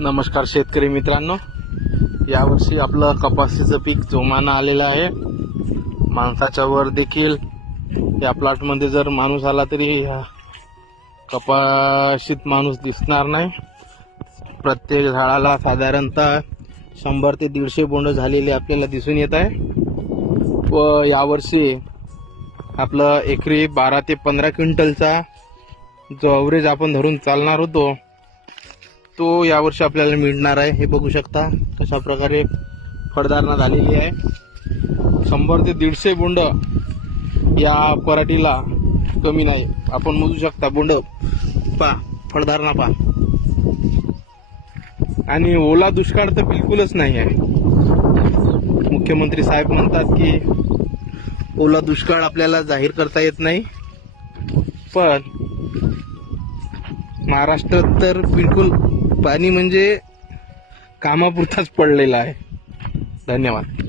नमस्कार शेतकरी मित्रांनो, यावर्षी आपलं कपाशीचं पीक जोमानं आलेलं आहे. माणसाच्या वर देखील या प्लॉटमध्ये जर माणूस आला तरी कपाशीत माणूस दिसणार नाही. प्रत्येक झाडाला साधारणतः 100 ते 150 बोंड झालेले आपल्याला दिसून येत आहे. व यावर्षी आपलं एकरी 12 ते 15 क्विंटलचा जो ॲव्हरेज आपण धरून चालणार होतो तो यावर्षी आपल्याला मिळणार आहे. हे बघू शकता कशा प्रकारे फळधारणा झालेली आहे. 100 ते 150 बोंड या पराठीला कमी नाही. आपण मोजू शकता बोंड पा, फळधारणा पा. आणि ओला दुष्काळ तर बिलकुलच नाही आहे. मुख्यमंत्री साहेब म्हणतात की ओला दुष्काळ आपल्याला जाहीर करता येत नाही, पण महाराष्ट्रात तर बिलकुल पाणी म्हणजे कामापुरताच पडलेला आहे. धन्यवाद.